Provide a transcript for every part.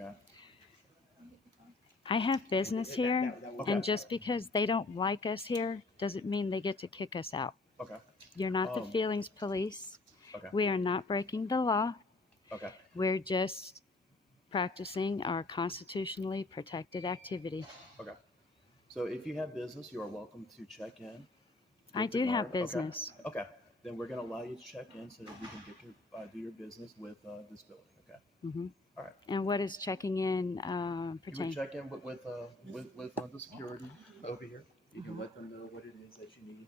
Okay. I have business here, Okay. and just because they don't like us here doesn't mean they get to kick us out. Okay. You're not the feelings police. Okay. We are not breaking the law. Okay. We're just practicing our constitutionally protected activity. Okay. So if you have business, you are welcome to check in. I with the do have guard. business. Okay. Okay. Then we're going to allow you to check in so that you can get your do your business with this building. Okay. Hmm. All right. And what is checking in You pertain? would check in with the security over here. You can let them know what it is that you need.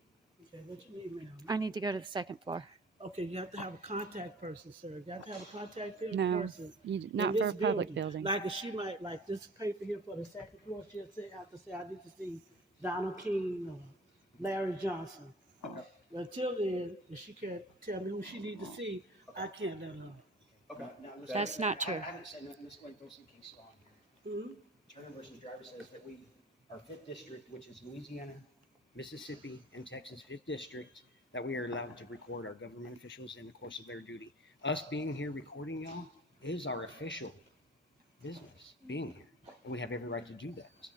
Okay, what you need, ma'am? I need to go to the second floor. Okay, you have to have a contact person, sir. You have to have a contact No, person. not in for a this public building. Like if she might, like this paper here for the second floor, she'll have to say, I need to see Donald King or Larry Johnson. Okay. But until then, if she can't tell me who she needs to see, I can't let her know. Okay. Now, That's not true. I haven't said nothing. Let's go and throw some case law in here. Mm-hmm. Turner versus Driver says that our 5th district, which is Louisiana, Mississippi, and Texas 5th district, that we are allowed to record our government officials in the course of their duty. Us being here recording y'all is our official business, being here. And we have every right to do that.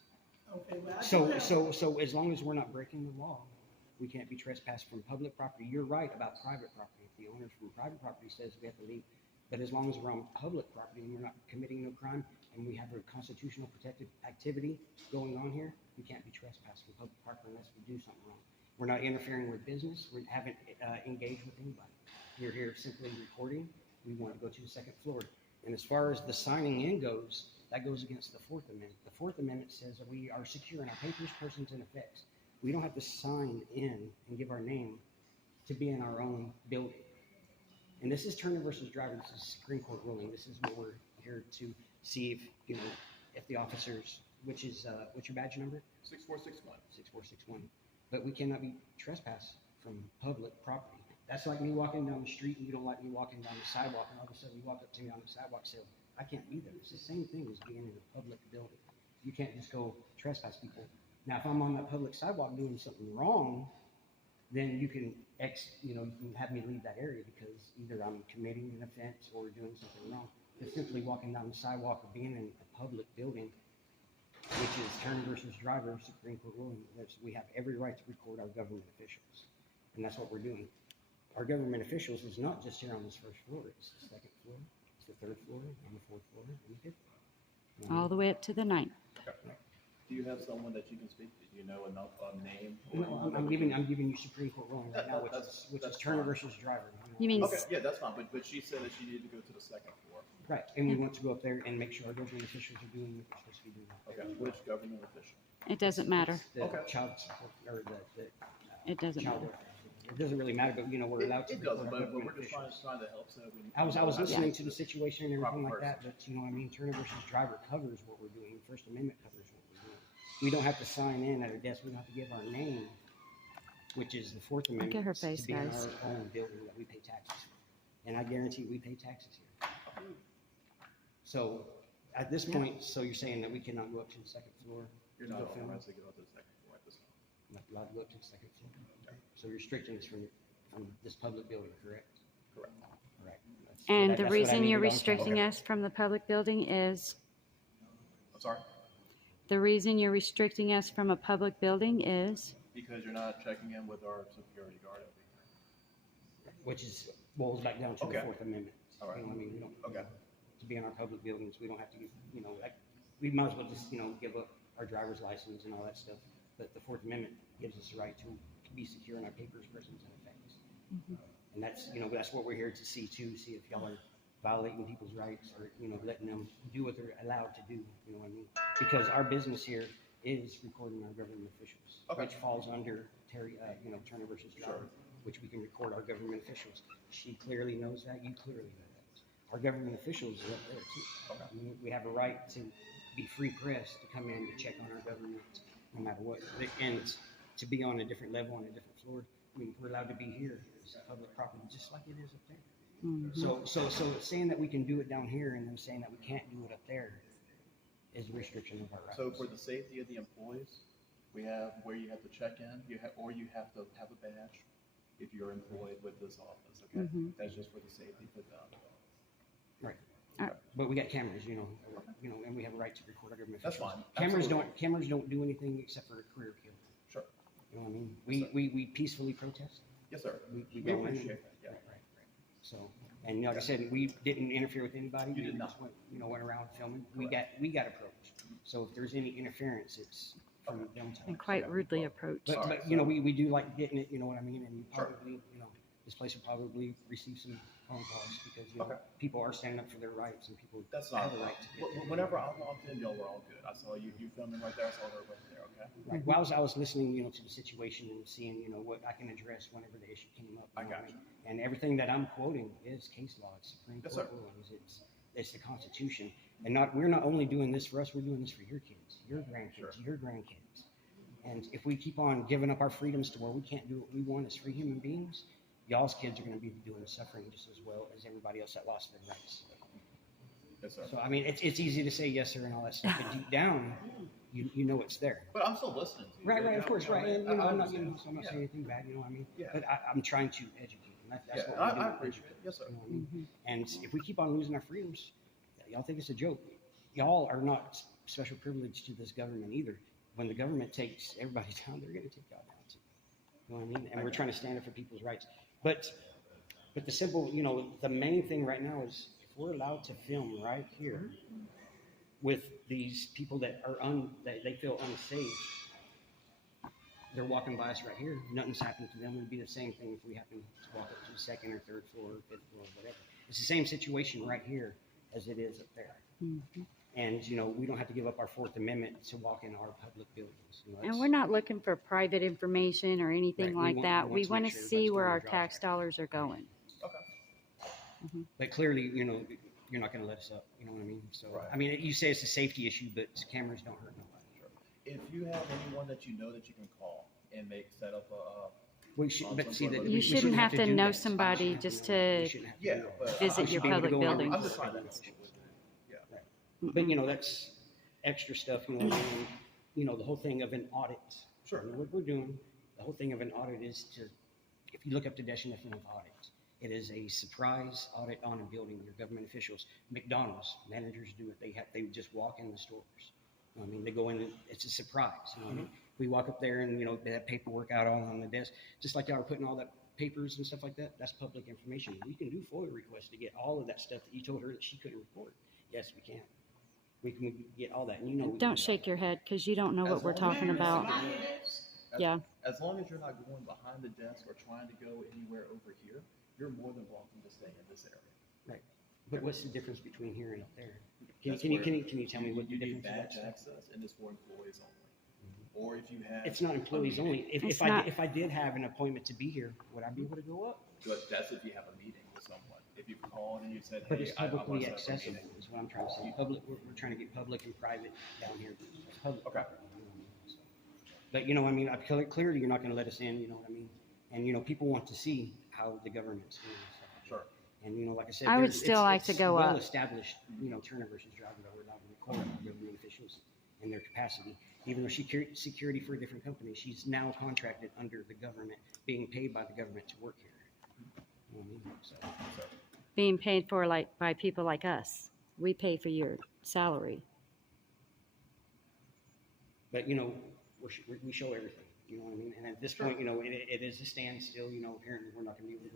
Okay, well, So as long as we're not breaking the law, we can't be trespassed from public property. You're right about private property. If the owner from private property says we have to leave, but as long as we're on public property and we're not committing no crime and we have a constitutional protected activity going on here, we can't be trespassed from public property unless we do something wrong. We're not interfering with business. We haven't engaged with anybody. We're here simply recording. We want to go to the second floor. And as far as the signing in goes, that goes against the 4th Amendment. The 4th Amendment says that we are secure in our papers, persons, and effects. We don't have to sign in and give our name to be in our own building. And this is Turner versus Driver. This is Supreme Court ruling. This is what we're here to see if the officers, what's your badge number? 6461. 6461. But we cannot be trespassed from public property. That's like me walking down the street and you don't like me walking down the sidewalk, and all of a sudden you walk up to me on the sidewalk and say, I can't be there. It's the same thing as being in a public building. You can't just go trespass people. Now, if I'm on that public sidewalk doing something wrong, then you can you can have me leave that area because either I'm committing an offense or doing something wrong. But simply walking down the sidewalk or being in a public building, which is Turner versus Driver, Supreme Court ruling, we have every right to record our government officials. And that's what we're doing. Our government officials is not just here on this 1st floor. It's the 2nd floor, it's the 3rd floor, and the 4th floor, and the 5th floor. All the way up to the 9th. Okay. Do you have someone that you can speak to? Do you know enough name? No, I'm giving you Supreme Court ruling right now, which is Turner versus Driver. You mean Okay, yeah, that's fine. But she said that she needed to go to the 2nd floor. Right, and we want to go up there and make sure our government officials are doing what they're supposed to be doing. Okay. Which government official? it doesn't matter? The Okay. child support, or the It doesn't child matter. welfare. It doesn't really matter, but we're allowed to. It record doesn't, our but government we're just officials. trying to help. So we I was listening to the this. situation and everything Proper like that, but you know what I mean? Turner versus Driver covers what we're doing. The 1st Amendment covers what we're doing. We don't have to sign in at a desk. We don't have to give our name, which is the 4th Amendment. at her face, to be guys. in our own building that we pay taxes for. And I guarantee we pay taxes here. So at this point, so you're saying that we cannot go up to the 2nd floor? You're not authorized to go to the 2nd floor at this time. Not allowed to go up to the 2nd floor? So you're restricting us from this public building, correct? Correct. Right. And the That's what I reason you're needed on restricting camera. us from the public building is, I'm sorry? the reason you're restricting us from a public building is, Because you're not checking in with our security guard over here. Which is, boils back down to Okay. the 4th Amendment. All right. You know what I mean? We don't, Okay. to be in our public buildings, we don't have to give, like, we might as well just, give up our driver's license and all that stuff. But the 4th Amendment gives us the right to be secure in our papers, persons, and effects. And that's what we're here to see too, see if y'all are violating people's rights or, letting them do what they're allowed to do, you know what I mean? Because our business here is recording our government officials, Okay. which falls under Turner versus Driver, Sure. which we can record our government officials. She clearly knows that, you clearly know that. Our government officials are up there too. Okay. We have a right to be free press to come in to check on our government, no matter what. And to be on a different level, on a different floor, we're allowed to be here. It's public property, just like it is up there. So saying that we can do it down here and then saying that we can't do it up there is a restriction of our rights. So for the safety of the employees, we have where you have to check in, you have to have a badge if you're employed with this office, okay? That's just for the safety for them. Right. All right. But we got cameras, you know, and we have a right to record our government That's officials. fine. Cameras don't do anything except for a career kill. Sure. You know what I mean? Yes, sir. We peacefully protest. Yes, sir. We We go in. appreciate that, yeah. Right. So, and like I said, we didn't interfere with anybody. You did We not. just went around filming. Correct. We got approached. So if there's any interference, it's from them. And quite rudely approached. But, Alright, but you know, so- we do like getting it, you know what I mean? And Sure. probably, you know, this place will probably receive some phone calls because, you know, Okay. people are standing up for their rights and people That's not have a the problem. right to get their- Whenever I walked in, y'all were all good. I saw you filming right there. I saw her right there, okay? Right. Well, I was listening, you know, to the situation and seeing, you know, what I can address whenever the issue came up. I you know got what mean? And everything that I'm quoting is case law, it's Supreme Yes, Court sir. rulings, it's the Constitution. And we're not only doing this for us, we're doing this for your kids, your grandkids, Sure. your grandkids. And if we keep on giving up our freedoms to where we can't do what we want as free human beings, y'all's kids are going to be doing the suffering just as well as everybody else that lost their rights. Yes, sir. So, I mean, it's easy to say yes, sir, and all that stuff, but deep down, you know it's there. But I'm still listening to you. Right, you of know, course, you know, right. And, I you know, I'm not, understand. I'm not Yeah. saying anything bad, you know what I mean? Yeah. But I'm trying to educate them. That's Yeah, what we do. I appreciate it. Yes, sir. You know what I mean? And if we keep on losing our freedoms, y'all think it's a joke. Y'all are not special privileged to this government either. When the government takes everybody down, they're going to take y'all down too. You know what I mean? And we're trying to stand up for people's rights. But the simple, you know, the main thing right now is if we're allowed to film right here with these people that are that they feel unsafe, they're walking by us right here. Nothing's happened to them. It would be the same thing if we happen to walk up to the second or third floor or fifth floor or whatever. It's the same situation right here as it is up there. Mhm. And, you know, we don't have to give up our Fourth Amendment to walk in our public buildings. You know, And it's- we're not looking for private information or anything Right, we like want- that. we We want to want make to sure see everybody's where doing our their tax jobs dollars are going. Okay. But clearly, you know, you're not going to let us up. You know what I mean? So, Right. I mean, you say it's a safety issue, but cameras don't hurt nobody. If you have anyone that you know that you can call and set up a, We should, On but some see sort that of- we You shouldn't have to do know that. somebody We shouldn't just have to we shouldn't have yeah, do that. but visit I your should be able to public go in- buildings. I'm just trying to help you with it. Yeah. But you know, that's extra stuff. You know, and, you know, the whole thing of an audit. Sure. You know, what we're doing, the whole thing of an audit is to, if you look up the definition of audit, it is a surprise audit on a building. Your government officials, McDonald's managers do it. They just walk in the stores. You know what I mean, they go in and it's a surprise. You know what I mean? We walk up there and, you know, they have paperwork out all on the desk, just like y'all are putting all that papers and stuff like that. That's public information. We can do FOIA requests to get all of that stuff that you told her that she couldn't report. Yes, we can. We can get all that. And you know, we Don't do shake your head because you don't know As what we're long as talking you're about. not- Yeah. As long as you're not going behind the desk or trying to go anywhere over here, you're more than welcome to stay in this area. that. Right. But what's the difference between here and up there? Can That's you where tell me what the you need difference badge is? access, and it's for employees only. Or if you have. It's not employees only. It's not- If I did have an appointment to be here, would I be able to go up? Good, that's if you have a meeting with someone. If you've called and you said, But hey, it's I want publicly to set up a accessible meeting. is what I'm trying to say. Public, we're trying to get public and private down here. It's public. Okay. But, you know, I mean, clearly you're not going to let us in, you know what I mean? And, you know, people want to see how the government's doing stuff. Sure. And, you know, like I said, I would there's- still like to go up. Well-established, you know, Turner versus Driver that we're allowed to record our government officials in their capacity. Even though she carried security for a different company, she's now contracted under the government, being paid by the government to work here. You know what I mean? So, Being paid for by people like us. We pay for your salary. but, you know, we show everything, you know what I mean? And at this point, you know, it is a standstill, you know, apparently we're not going to be able to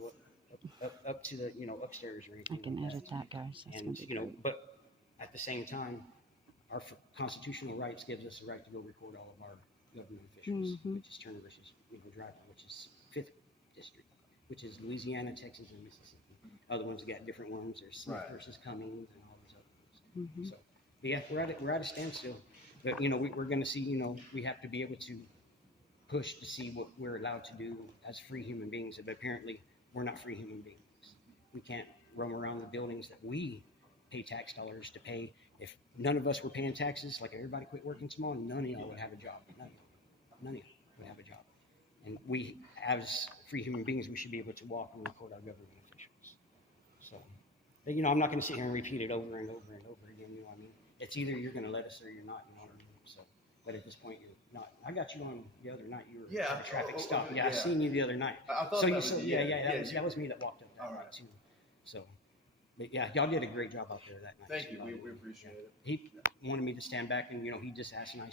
go up to the, you know, upstairs or I anything. can like edit that, guys. That's gonna And, be you know, great. but at the same time, our constitutional rights gives us the right to go record all of our government officials, Mhm. which is Turner versus, you know, Driver, which is 5th District, which is Louisiana, Texas, and Mississippi. Other ones got different ones. There's Smith Right. versus Cummings and all those other ones. Mhm. So, but yeah, we're at a standstill. But, you know, we're going to see, you know, we have to be able to push to see what we're allowed to do as free human beings. But apparently, we're not free human beings. We can't roam around the buildings that we pay tax dollars to pay. If none of us were paying taxes, like everybody quit working tomorrow, none of y'all would have a job. None of y'all would have a job. And we, as free human beings, we should be able to walk and record our government officials. So, but, you know, I'm not going to sit here and repeat it over and over and over again. You know what I mean? It's either you're going to let us or you're not. You know what I mean? So, but at this point, you're not. I got you on the other night. You were Yeah. at a traffic Oh, stop. yeah. Yeah, I seen you the other night. I thought So that you, was so you. yeah, Yeah, that was me that walked up that All night right. too. So, But yeah, y'all did a great job out there that night. Thank you, we appreciate it. He wanted me to stand back and, he just asked nice